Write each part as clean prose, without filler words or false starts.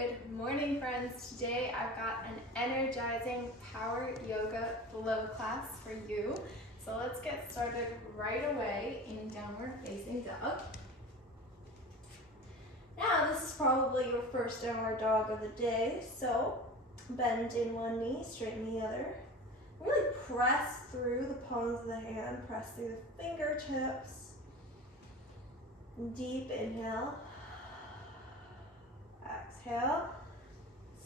Good morning, friends. Today I've got an energizing power yoga flow class for you. So let's get started right away in downward facing dog. Now this is probably your first downward dog of the day, so bend in one knee, straighten the other. Really press through the palms of the hand, press through the fingertips. Deep inhale. Exhale,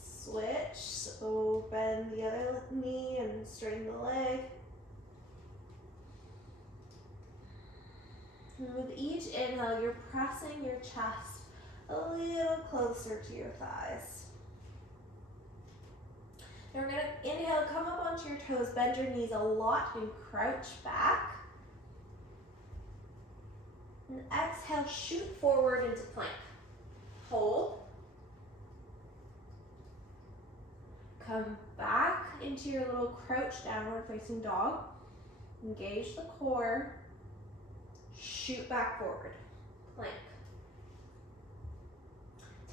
switch, so bend the other knee and straighten the leg. And with each inhale, you're pressing your chest a little closer to your thighs. Now we're going to inhale, come up onto your toes, bend your knees a lot and crouch back. And exhale, shoot forward into plank. Hold. Come back into your little crouch downward facing dog. Engage the core. Shoot back forward. Plank.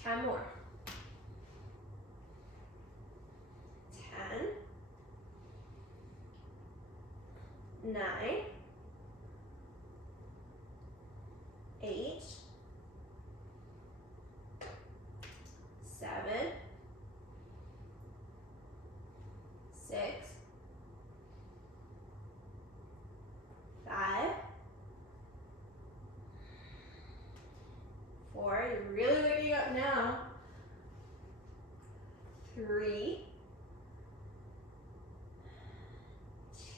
10 more. 10. 9. 8. 7. 6, 5, 4, you're really waking up now. 3,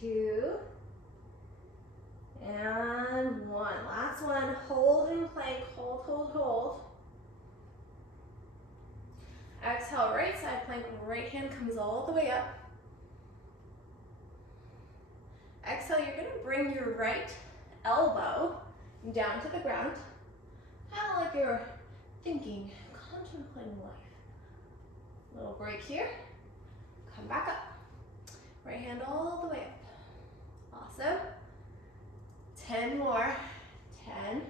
2, and 1. Last one, hold in plank, hold, hold, hold. Exhale, right side plank, right hand comes all the way up. Exhale, you're going to bring your right elbow down to the ground, kind of like you're thinking, contemplating life. Little break here. Come back up. Right hand all the way up. Awesome. 10 more. 10.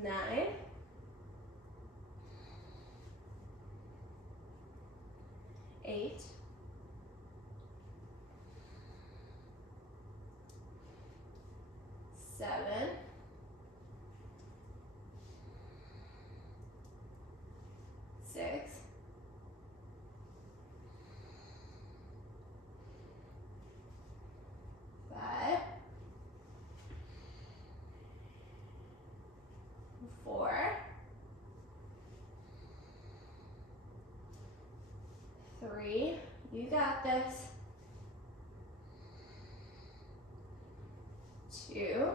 9. 8. 7. 6. 5. 4. 3. You got this. 2.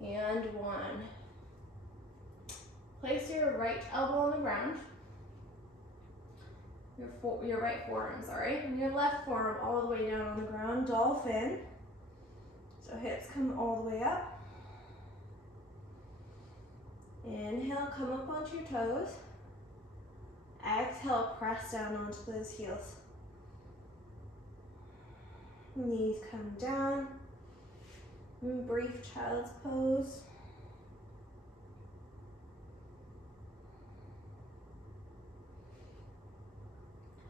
And 1. Place your right elbow on the ground. Your right forearm, and your left forearm all the way down on the ground, dolphin. So hips come all the way up. Inhale, come up onto your toes. Exhale, press down onto those heels. Knees come down. Brief child's pose.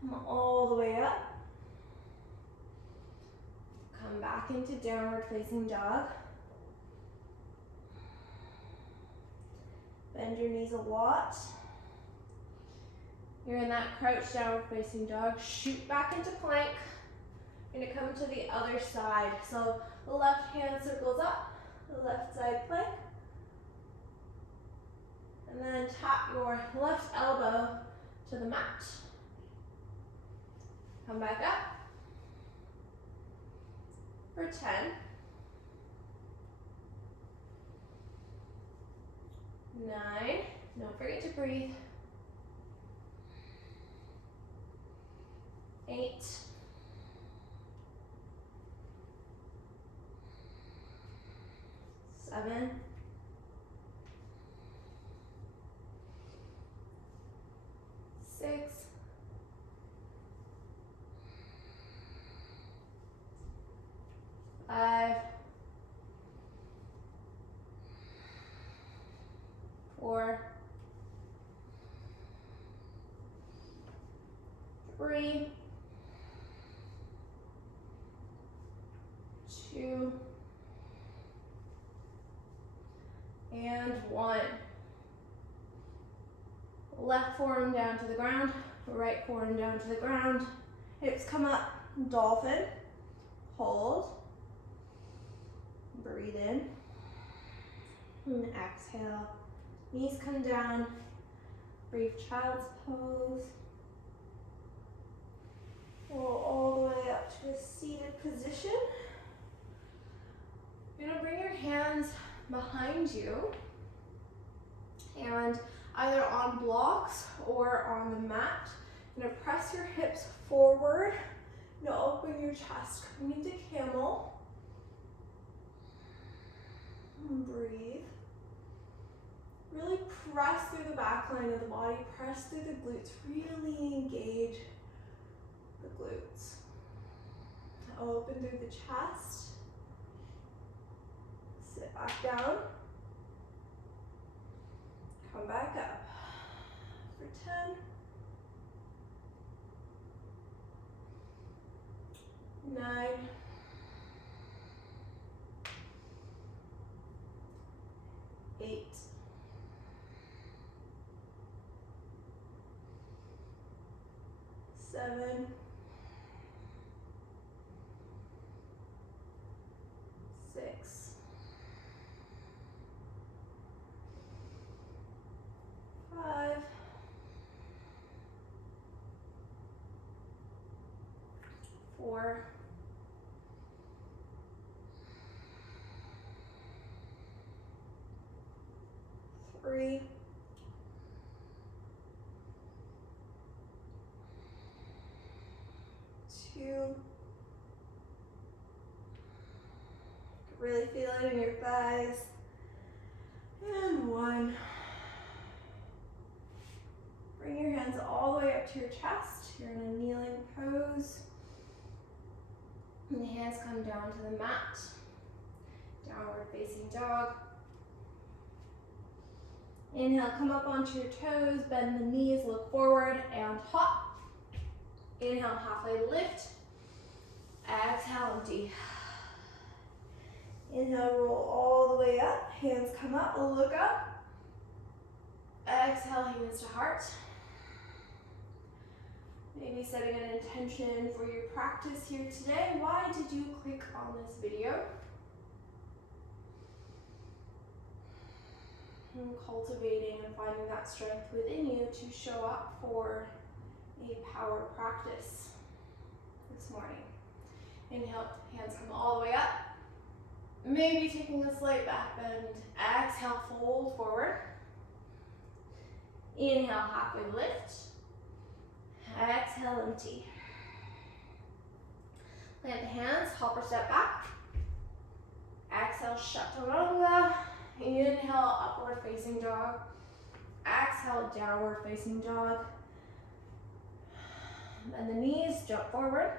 Come all the way up. Come back into downward facing dog. Bend your knees a lot. You're in that crouch downward facing dog. Shoot back into plank. You're going to come to the other side. So the left hand circles up, the left side plank. And then tap your left elbow to the mat. Come back up for 10. 9. Don't forget to breathe. 8. 7. 6. 5, 4, 3, 2, and 1. Left forearm down to the ground, right forearm down to the ground. Hips come up, dolphin. Hold. Breathe in. And exhale. Knees come down. Brief child's pose. Roll all the way up to a seated position. You're gonna bring your hands behind you and either on blocks or on the mat. You're gonna press your hips forward. Now open your chest, coming into camel. And breathe. Really press through the back line of the body, press through the glutes, really engage the glutes. Open through the chest. Sit back down. Come back up. For 10. 9. 8. 7. 6. 5. 4. 3. 2. Really feel it in your thighs. And 1. Bring your hands all the way up to your chest. You're in a kneeling pose. And the hands come down to the mat. Downward facing dog. Inhale, come up onto your toes, bend the knees, look forward and hop. Inhale, halfway lift. Exhale, empty. Inhale, roll all the way up. Hands come up, look up. Exhale, hands to heart. Maybe setting an intention for your practice here today. Why did you click on this video? And cultivating and finding that strength within you to show up for a power practice this morning. Inhale, hands come all the way up. Maybe taking a slight back bend. Exhale, fold forward. Inhale, halfway lift. Exhale, empty. Plant the hands, hop or step back. Exhale, chaturanga. Inhale, upward facing dog. Exhale, downward facing dog. Bend the knees, jump forward.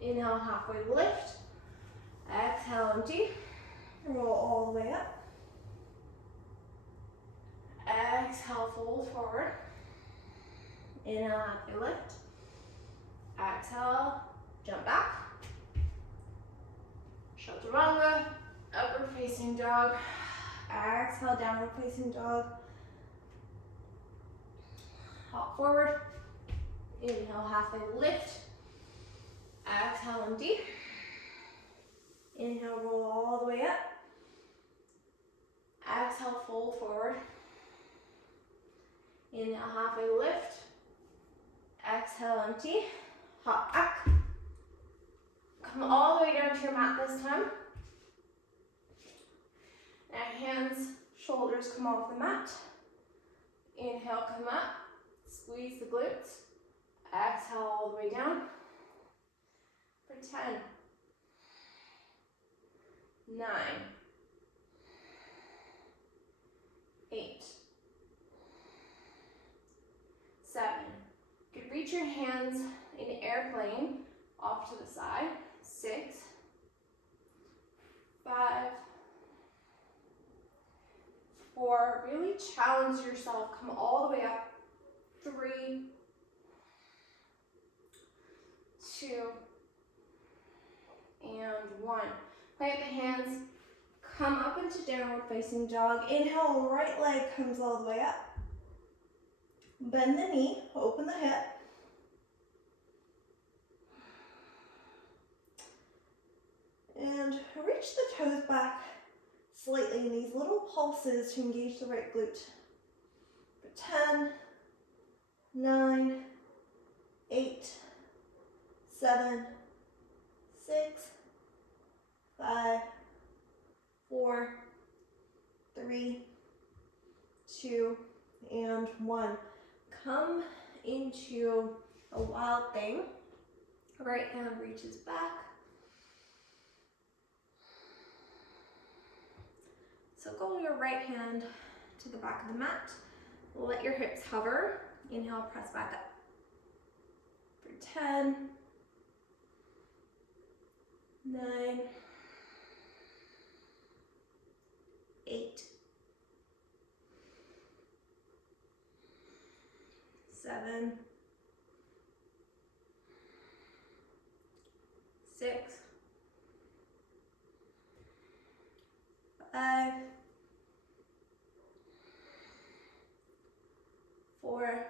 Inhale, halfway lift. Exhale, empty. Roll all the way up. Exhale, fold forward. Inhale, halfway lift. Exhale, jump back. Chaturanga, upward facing dog. Exhale, downward facing dog. Hop forward. Inhale, halfway lift. Exhale, empty. Inhale, roll all the way up. Exhale, fold forward. Inhale, halfway lift. Exhale, empty. Hop back. Come all the way down to your mat this time. Now hands, shoulders come off the mat. Inhale, come up. Squeeze the glutes. Exhale all the way down. For 10. 9. 8. 7. You could reach your hands in airplane off to the side. 6. 5. 4, really challenge yourself, come all the way up, 3, 2, and 1. Plant the hands, come up into downward facing dog. Inhale, right leg comes all the way up. Bend the knee, open the hip. And reach the toes back slightly in these little pulses to engage the right glute. For 10, 9, 8, 7, 6, 5, 4, 3, 2, and 1. Come into a wild thing. Right hand reaches back. So go your right hand to the back of the mat. Let your hips hover. Inhale, press back up. For 10, 9, 8, 7, 6, 5, 4,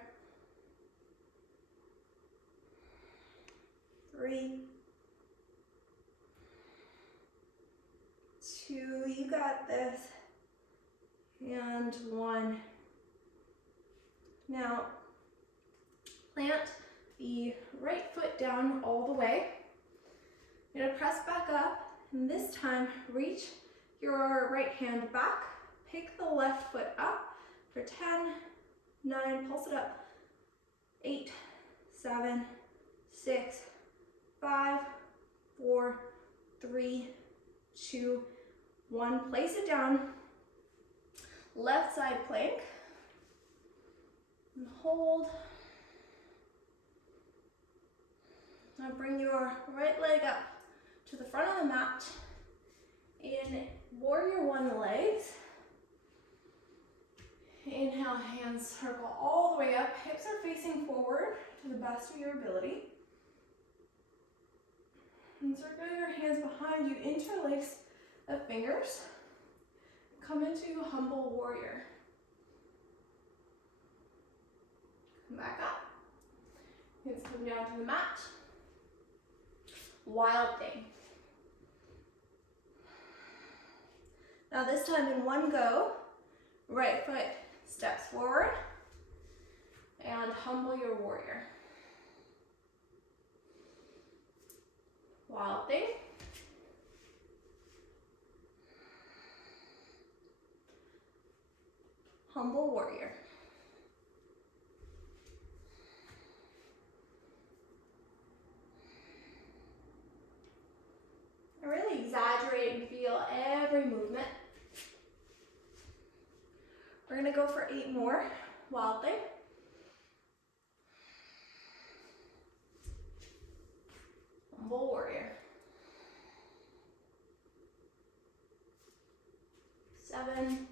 3, 2, you got this, and 1. Now, plant the right foot down all the way. You're gonna press back up, and this time reach your right hand back, pick the left foot up for 10, 9, pulse it up, 8, 7, 6, 5, 4, 3, 2, 1. Place it down, left side plank, and hold. Now bring your right leg up to the front of the mat in warrior 1 legs. Inhale, hands circle all the way up. Hips are facing forward to the best of your ability. And circle your hands behind you, interlace the fingers. Come into humble warrior. Come back up. Hands come down to the mat. Wild thing. Now this time in one go, right foot steps forward and humble your warrior. Wild thing. Humble warrior. And really exaggerate and feel every movement. We're gonna go for 8 more. Wild thing. Humble warrior. 7.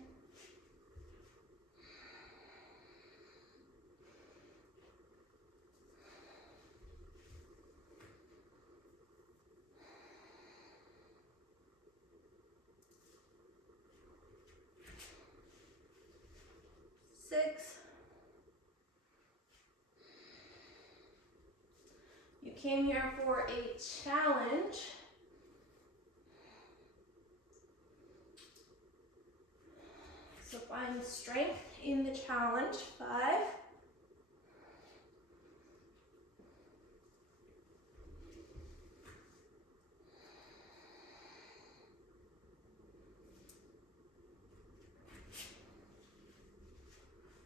6. You came here for a challenge. So find strength in the challenge. 5.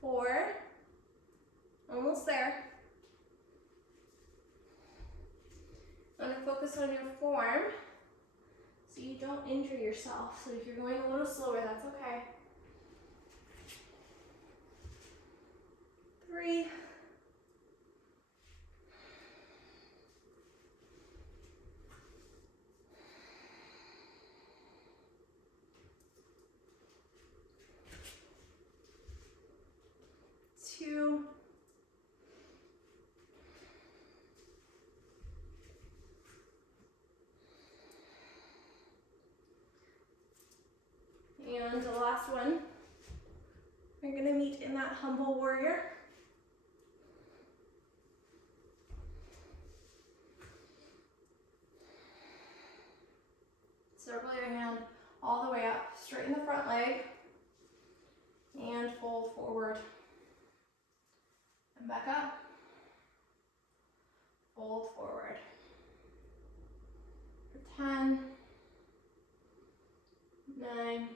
4. Almost there. I'm going to focus on your form so you don't injure yourself. So if you're going a little slower, that's okay. 3. 2. And the last one, we're gonna meet in that humble warrior. Circle your hand all the way up, straighten the front leg, and fold forward. And back up, fold forward. For 10, 9,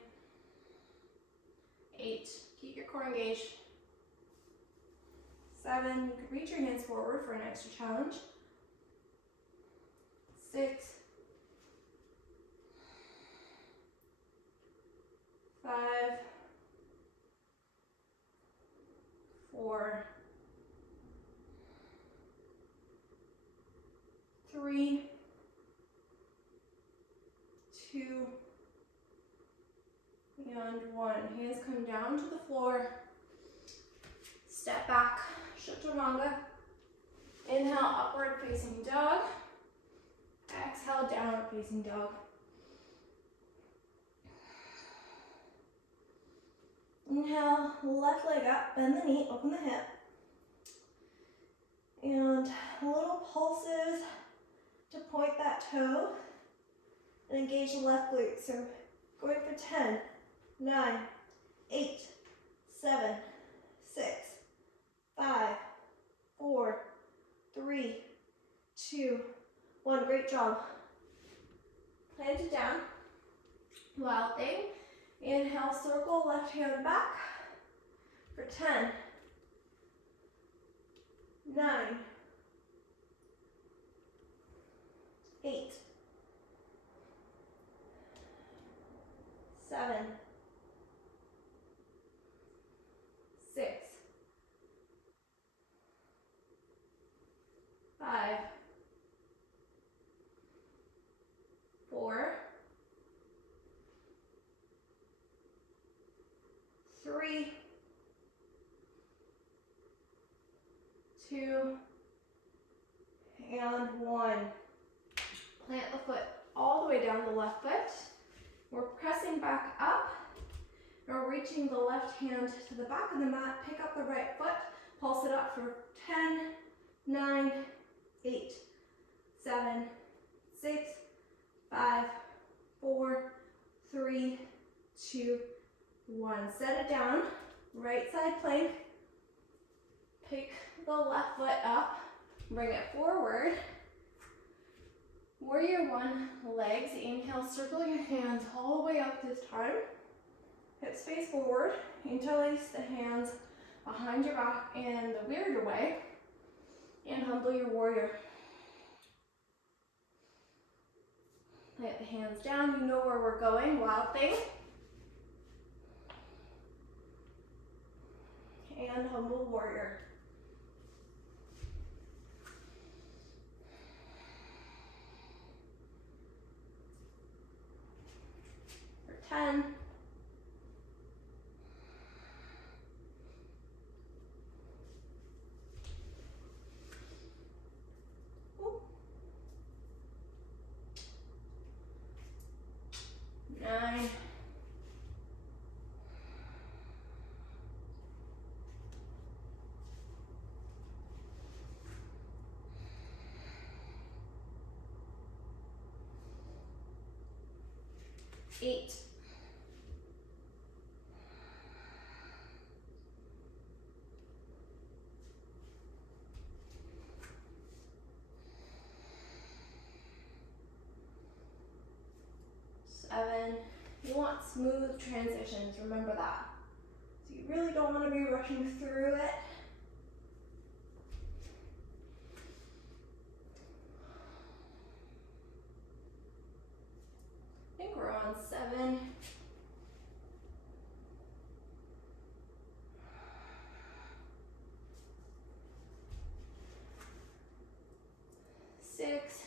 8, keep your core engaged. 7, you can reach your hands forward for an extra challenge. 6, 5, 4, 3, 2, and 1. Hands come down to the floor. Step back, chaturanga. Inhale, upward facing dog. Exhale, downward facing dog. Inhale, left leg up, bend the knee, open the hip. And little pulses to point that toe and engage the left glute. So going for 10, 9, 8, 7, 6, 5, 4, 3, 2, 1. Great job. Plant it down. Wild thing. Inhale, circle, left hand back for 10, 9, 8, 7, 6, 5, 4, 3, 2, and 1. Plant the foot all the way down the left foot. We're pressing back up. We're reaching the left hand to the back of the mat. Pick up the right foot. Pulse it up for 10, 9, 8, 7, 6, 5, 4, 3, 2, 1. Set it down. Right side plank. Pick the left foot up. Bring it forward. Warrior 1, legs. Inhale, circle your hands all the way up this time. Hips face forward. Interlace the hands behind your back in the weirder way. And humble your warrior. Plant the hands down. You know where we're going. Wild thing. And humble warrior. For 10. 9. 8. 7. You want smooth transitions, remember that. So you really don't want to be rushing through it. I think we're on 7. 6. 5.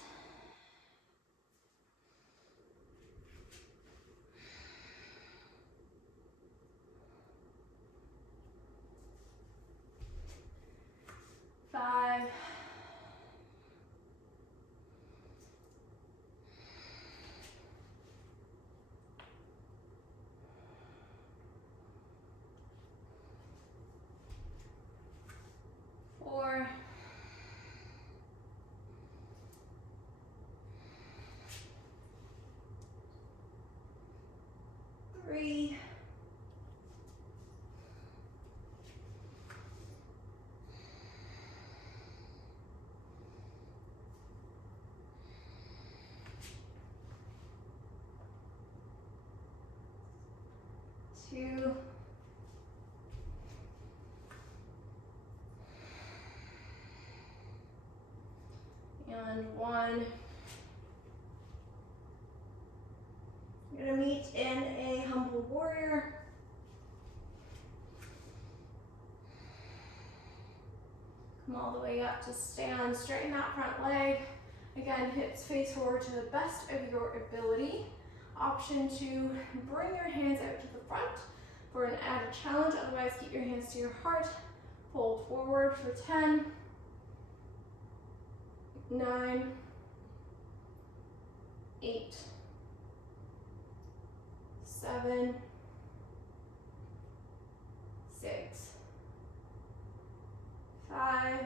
2, and 1. You're going to meet in a humble warrior. Come all the way up to stand, straighten that front leg. Again, hips face forward to the best of your ability. Option to bring your hands out to the front for an added challenge, otherwise keep your hands to your heart. Fold forward for 10, 9, 8, 7, 6, 5,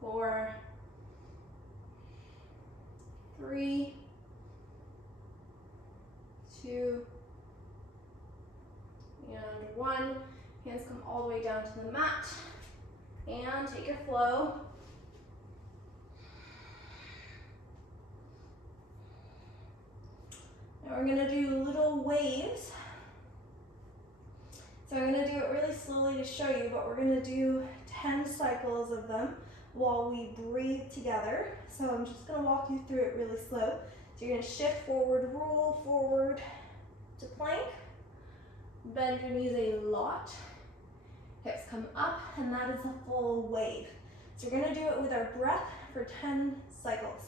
4, 3, 2, and 1. Hands come all the way down to the mat. And take your flow. Now we're going to do little waves. So I'm going to do it really slowly to show you, but we're going to do 10 cycles of them while we breathe together. So I'm just going to walk you through it really slow. So you're going to shift forward, roll forward to plank. Bend your knees a lot. Hips come up, and that is a full wave. So we're going to do it with our breath for 10 cycles.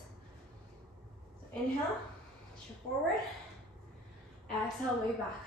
So inhale, shift forward. Exhale, wave back.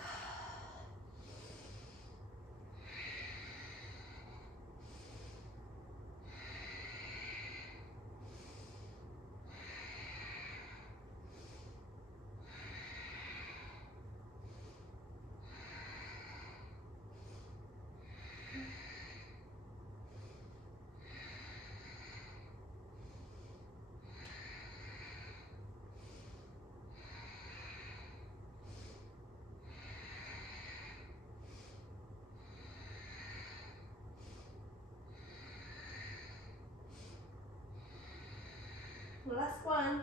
Last one.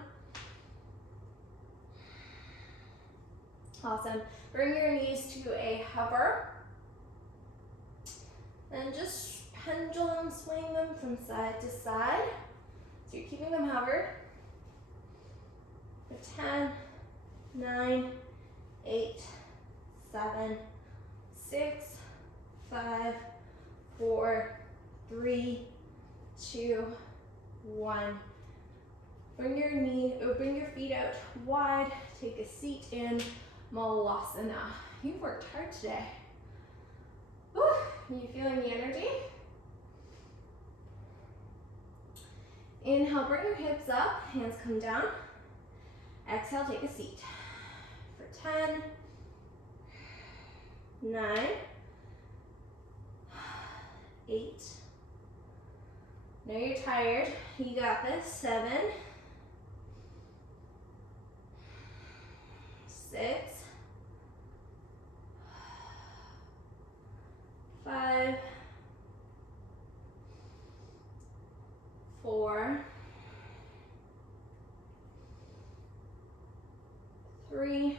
Awesome. Bring your knees to a hover. And just pendulum swing them from side to side. So you're keeping them hovered. For 10, 9, 8, 7, 6, 5, 4, 3, 2, 1. Bring your feet out wide. Take a seat in malasana. You've worked hard today. Woo. Are you feeling the energy? Inhale, bring your hips up, hands come down. Exhale, take a seat. For 10, 9, 8. Now you're tired. You got this. 7, 6, 5, 4, 3,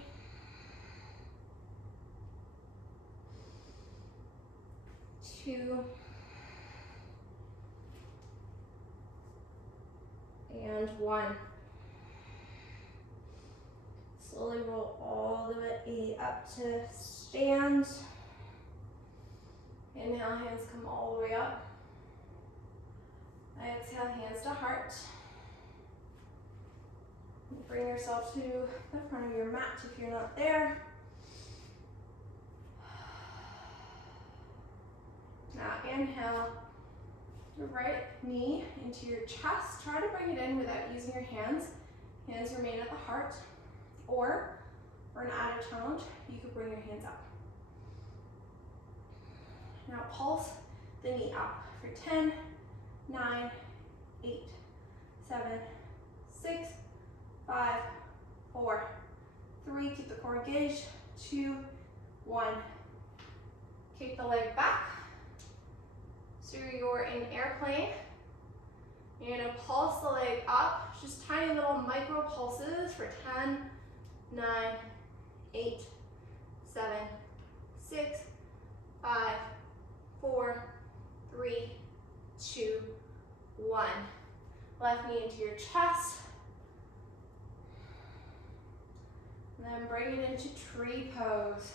2, and 1. Slowly roll all the way up to stand. Inhale, hands come all the way up. Exhale, hands to heart. Bring yourself to the front of your mat if you're not there. Now inhale, your right knee into your chest. Try to bring it in without using your hands. Hands remain at the heart. Or, for an added challenge, you could bring your hands up. Now pulse the knee up for 10, 9, 8, 7, 6, 5, 4, 3, keep the core engaged, 2, 1. Kick the leg back. So you're in airplane. You're gonna pulse the leg up, just tiny little micro pulses for 10, 9, 8, 7, 6, 5, 4, 3, 2, 1. Left knee into your chest. And then bring it into tree pose.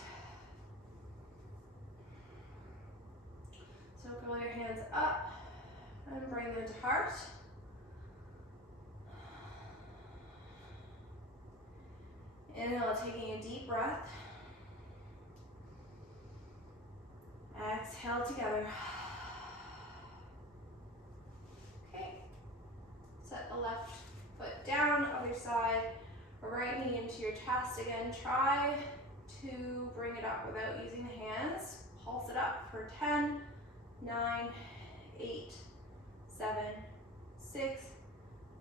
So curl your hands up and bring them to heart. Inhale, taking a deep breath. Exhale together. Okay. Set the left foot down, other side. Right knee into your chest again. Try to bring it up without using the hands. Pulse it up for 10, 9, 8, 7, 6,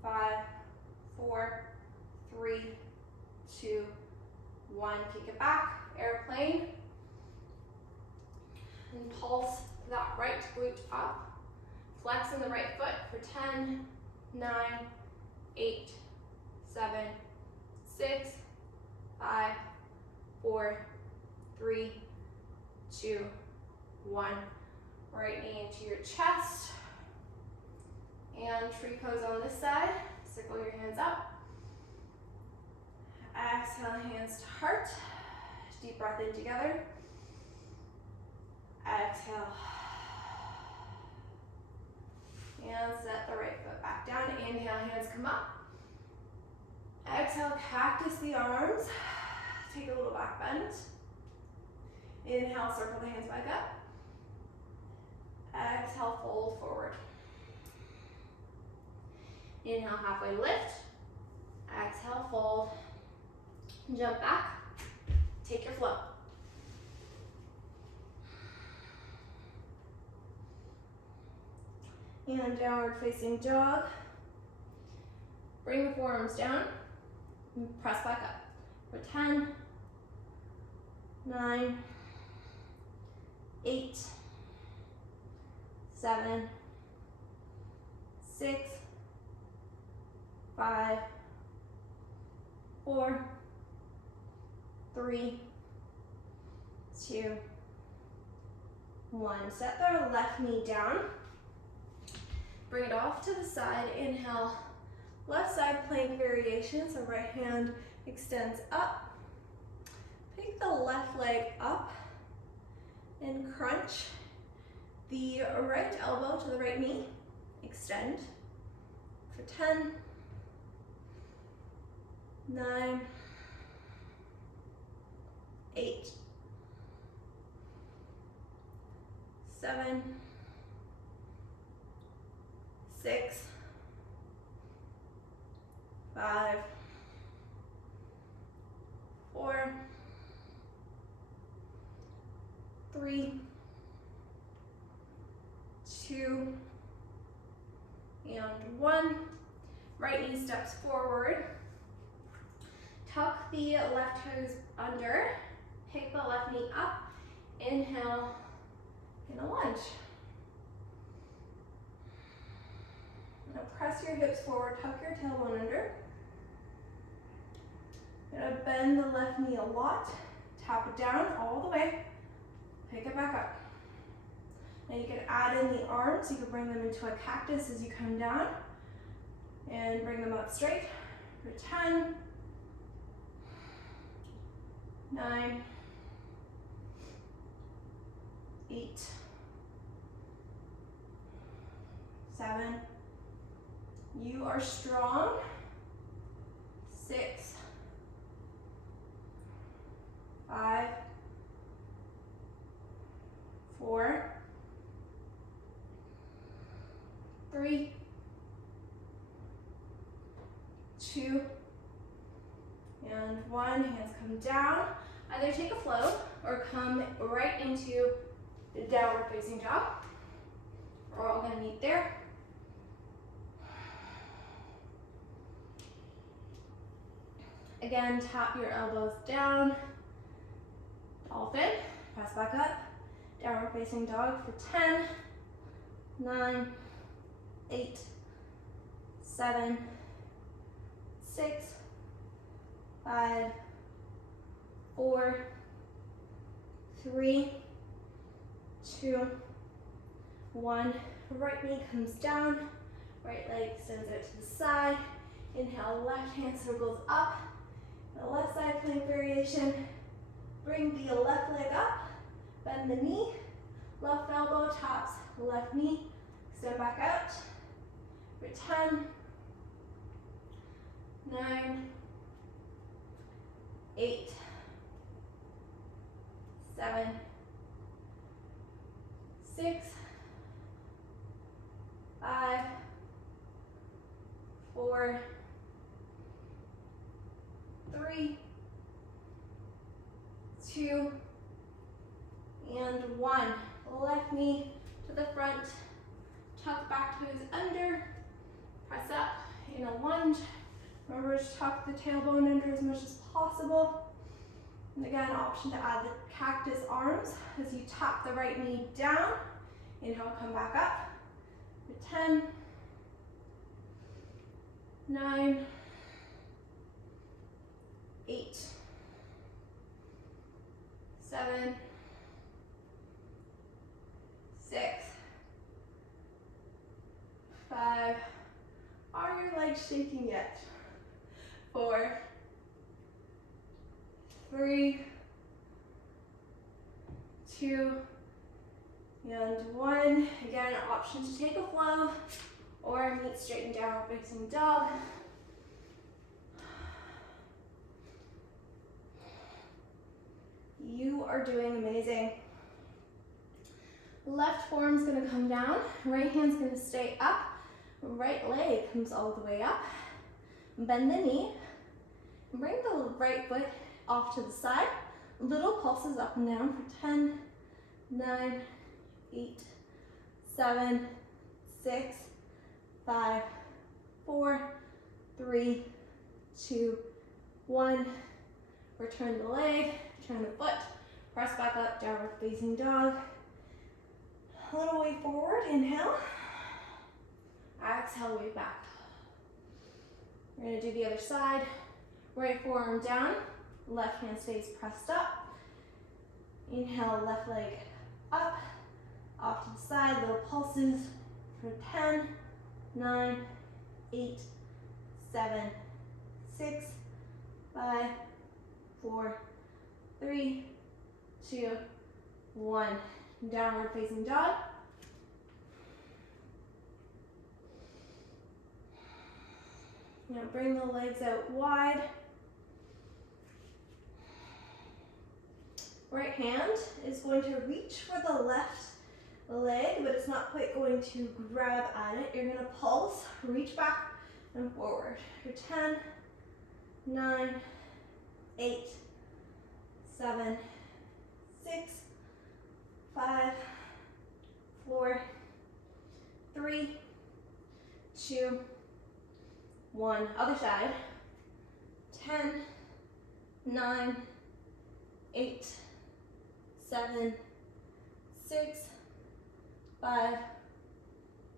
5, 4, 3, 2, 1. Kick it back, airplane. And pulse that right glute up. Flexing the right foot for 10, 9, 8, 7, 6, 5, 4, 3, 2, 1. Right knee into your chest. And tree pose on this side. Circle your hands up. Exhale, hands to heart. Deep breath in together. Exhale. And set the right foot back down. Inhale, hands come up. Exhale, cactus the arms. Take a little back bend. Inhale, circle the hands back up. Exhale, fold forward. Inhale, halfway lift. Exhale, fold. Jump back. Take your flow. And downward facing dog. Bring the forearms down. And press back up for 10, 9, 8, 7, 6, 5, 4, 3, 2, 1. Set the left knee down. Bring it off to the side. Inhale, left side plank variation. So right hand extends up. Pick the left leg up and crunch the right elbow to the right knee. Extend for 10, 9, 8, 7, 6, 5, 4, 3, 2, and 1. Right knee steps forward. Tuck the left toes under. Pick the left knee up. Inhale in a lunge. Now press your hips forward, tuck your tailbone under. You're gonna bend the left knee a lot. Tap it down all the way. Pick it back up. Now you can add in the arms. You can bring them into a cactus as you come down. And bring them up straight for 10, 9, 8, 7. You are strong. 6, 5, 4, 3, 2, and 1. Hands come down. Either take a flow or come right into the downward facing dog. We're all gonna meet there. Again, tap your elbows down. Dolphin. Press back up. Downward facing dog for 10, 9, 8, 7, 6, 5, 4, 3, 2, 1. Right knee comes down, right leg extends out to the side. Inhale, left hand circles up. The left side plank variation. Bring the left leg up, bend the knee, left elbow taps left knee, extend back out. For 10, 9, 8, 7, 6, 5, 4, 3, 2, and 1. Left knee to the front, tuck back toes under, press up in a lunge. Remember to tuck the tailbone under as much as possible. And again, option to add the cactus arms as you tap the right knee down. Inhale, come back up. For 10, 9, 8, 7, 6, 5. Are your legs shaking yet? 4, 3, 2, and 1. Again, option to take a flow or meet straight and downward facing dog. You are doing amazing. Left forearm's gonna come down, right hand's gonna stay up, right leg comes all the way up. Bend the knee, bring the right foot off to the side. Little pulses up and down for 10, 9, 8, 7, 6, 5, 4, 3, 2, 1. Return the leg, turn the foot, press back up, downward facing dog. A little way forward, inhale. Exhale, way back. We're gonna do the other side. Right forearm down, left hand stays pressed up. Inhale, left leg up, off to the side, little pulses for 10, 9, 8, 7, 6, 5, 4, 3, 2, 1. Downward facing dog. Now bring the legs out wide. Right hand is going to reach for the left leg, but it's not quite going to grab at it. You're going to pulse, reach back and forward. For 10, 9, 8, 7, 6, 5, 4, 3, 2, 1. Other side. 10, 9, 8, 7, 6, 5,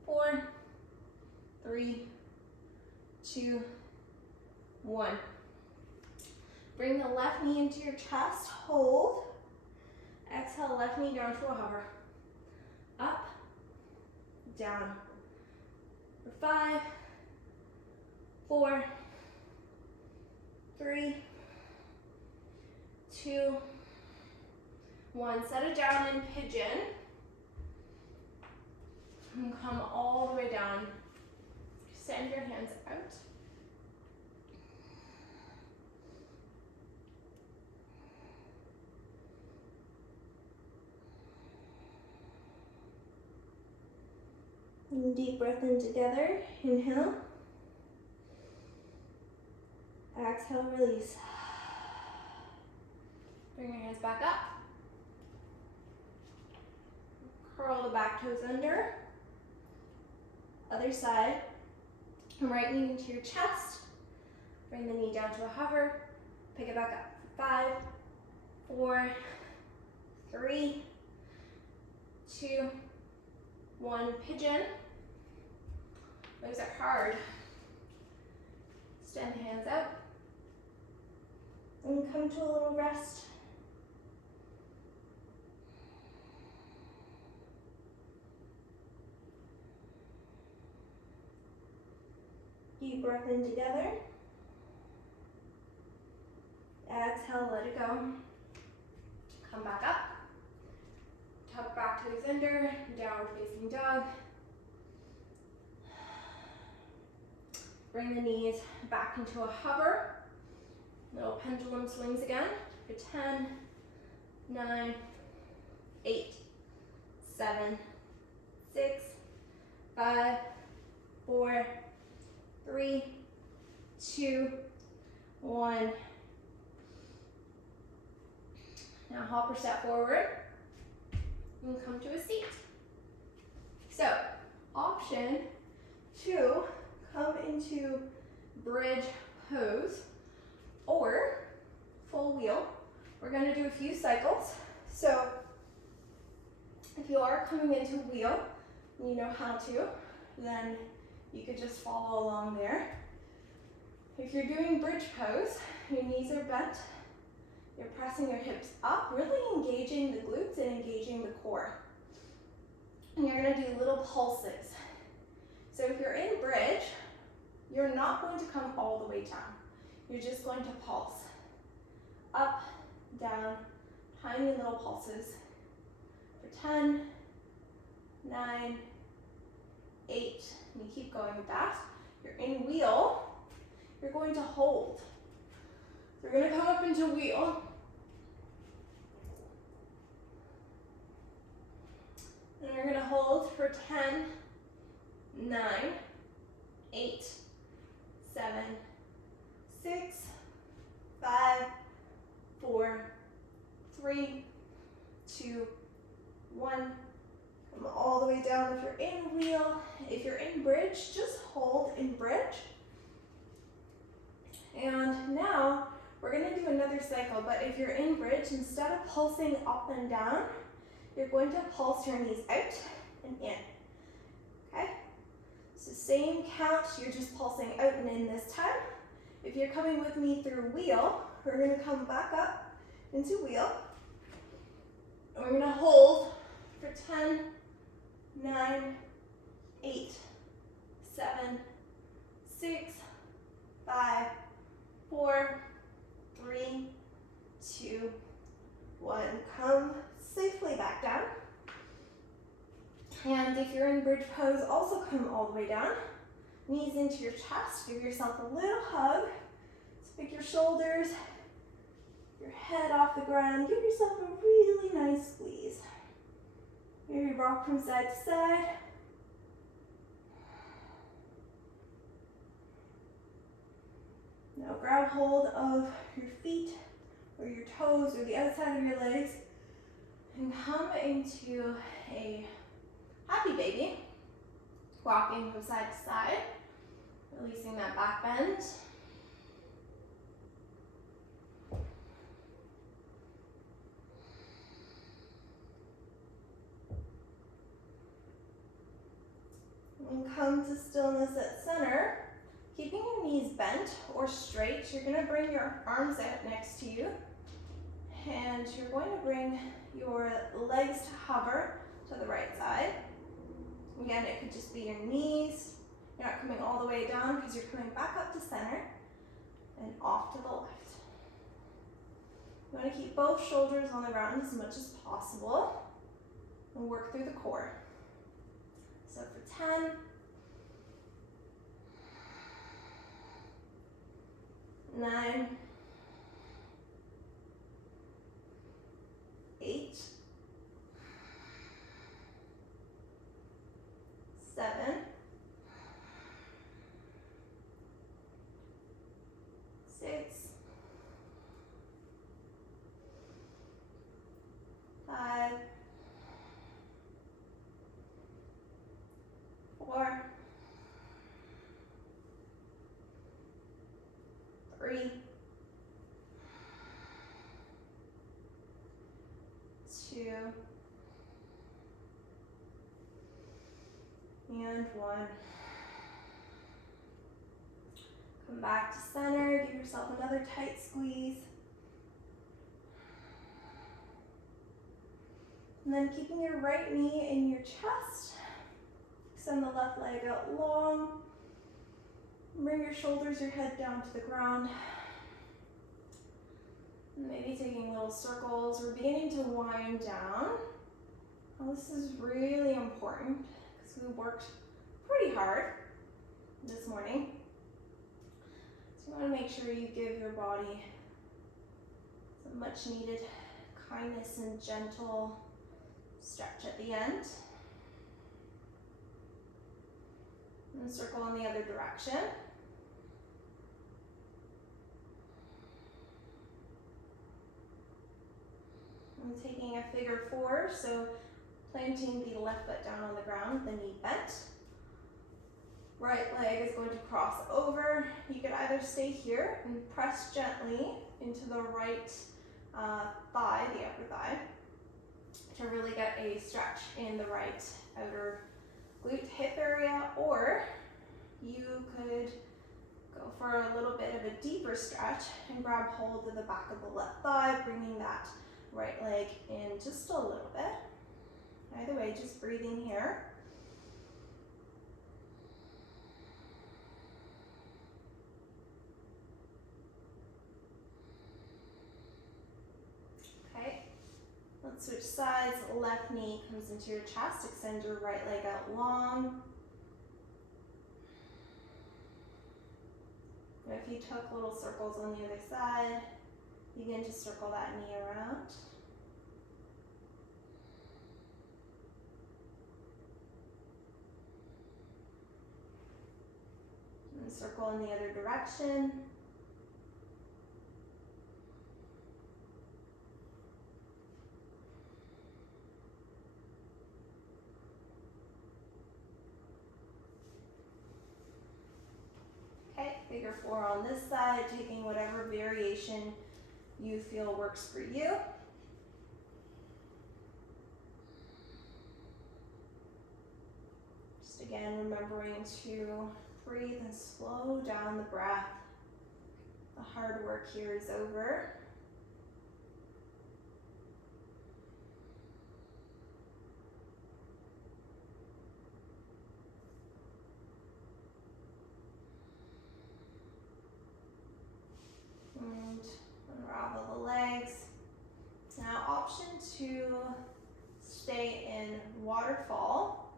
4, 3, 2, 1. Bring the left knee into your chest, hold. Exhale, left knee down to a hover. Up, down. For 5, 4, 3, 2, 1. Set it down in pigeon. And come all the way down. Send your hands out. And deep breath in together. Inhale. Exhale, release. Bring your hands back up. Curl the back toes under. Other side. Right knee into your chest. Bring the knee down to a hover. Pick it back up. 5, 4, 3, 2, 1. Pigeon. Legs are hard. Extend the hands out. And come to a little rest. deep breath in together. Exhale, let it go. Come back up. Tuck back toes under, downward facing dog. Bring the knees back into a hover. Little pendulum swings again for 10, 9, 8, 7, 6, 5, 4, 3, 2, 1. Now hop or step forward and come to a seat. So, option 2, come into bridge pose or full wheel. We're going to do a few cycles. So, if you are coming into wheel, you know how to, then you could just follow along there. If you're doing bridge pose, your knees are bent, you're pressing your hips up, really engaging the glutes and engaging the core. And you're going to do little pulses. So if you're in bridge, you're not going to come all the way down. You're just going to pulse. Up, down, tiny little pulses. For 10, 9, 8, and you keep going with that. You're in wheel, you're going to hold. So we're going to come up into wheel. And we're going to hold for 10, 9, 8, 7, 6, 5, 4, 3, 2, 1. Come all the way down if you're in wheel. If you're in bridge, just hold in bridge. And now we're going to do another cycle, but if you're in bridge, instead of pulsing up and down, you're going to pulse your knees out and in. Okay? So same count, you're just pulsing out and in this time. If you're coming with me through wheel, we're going to come back up into wheel. And we're going to hold for 10, 9, 8, 7, 6, 5, 4, 3, 2, 1. Come safely back down. And if you're in bridge pose, also come all the way down. Knees into your chest. Give yourself a little hug. Stick your shoulders, your head off the ground. Give yourself a really nice squeeze. Maybe rock from side to side. Now grab hold of your feet or your toes or the outside of your legs and come into a happy baby, walking from side to side, releasing that back bend. And come to stillness at center. Keeping your knees bent or straight, you're going to bring your arms out next to you. And you're going to bring your legs to hover to the right side. Again, it could just be your knees. You're not coming all the way down because you're coming back up to center and off to the left. You want to keep both shoulders on the ground as much as possible and work through the core. So for 10, 9, 8, 7, 6, 5, 4, 3, 2, and 1. Come back to center, give yourself another tight squeeze. And then keeping your right knee in your chest, extend the left leg out long. Bring your shoulders, your head down to the ground. Maybe taking little circles. We're beginning to wind down. Now this is really important because we worked pretty hard this morning. So you want to make sure you give your body some much needed kindness and gentle stretch at the end. And circle in the other direction. I'm taking a figure 4, so planting the left foot down on the ground, the knee bent. Right leg is going to cross over. You could either stay here and press gently into the right thigh, the upper thigh, to really get a stretch in the right outer glute hip area, or you could go for a little bit of a deeper stretch and grab hold of the back of the left thigh, bringing that right leg in just a little bit. Either way, just breathing here. Okay, let's switch sides. Left knee comes into your chest. Extend your right leg out long. And if you took little circles on the other side, begin to circle that knee around. And circle in the other direction. Okay, figure 4 on this side, taking whatever variation you feel works for you. Just again, remembering to breathe and slow down the breath. The hard work here is over. And unravel the legs. Now, option to stay in waterfall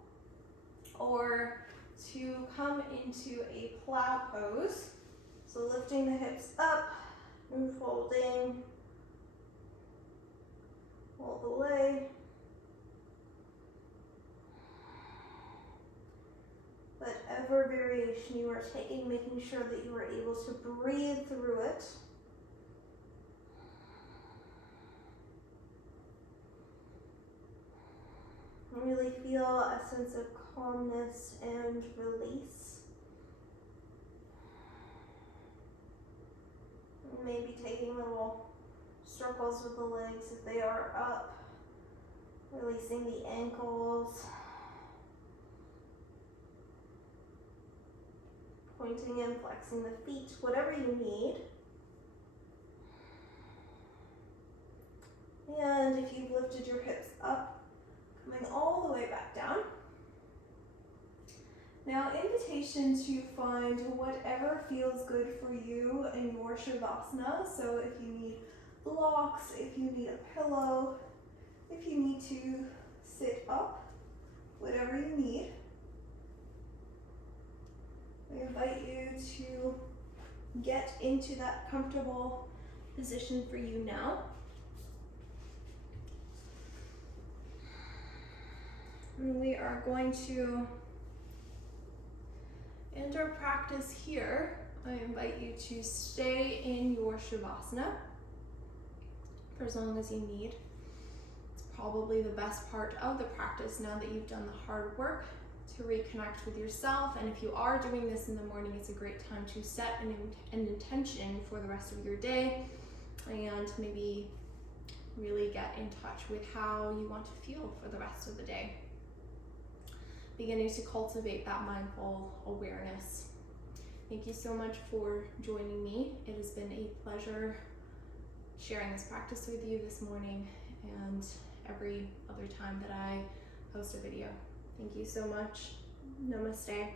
or to come into a plow pose. So lifting the hips up and folding. Hold the leg. Whatever variation you are taking, making sure that you are able to breathe through it. Really feel a sense of calmness and release. And maybe taking little circles with the legs if they are up. Releasing the ankles. Pointing and flexing the feet, whatever you need. And if you've lifted your hips up, coming all the way back down. Now, invitation to find whatever feels good for you in your shavasana. So if you need blocks, if you need a pillow, if you need to sit up, whatever you need. I invite you to get into that comfortable position for you now. And we are going to end our practice here. I invite you to stay in your shavasana for as long as you need. It's probably the best part of the practice now that you've done the hard work to reconnect with yourself. And if you are doing this in the morning, it's a great time to set an intention for the rest of your day and maybe really get in touch with how you want to feel for the rest of the day. Beginning to cultivate that mindful awareness. Thank you so much for joining me. It has been a pleasure sharing this practice with you this morning and every other time that I post a video. Thank you so much. Namaste.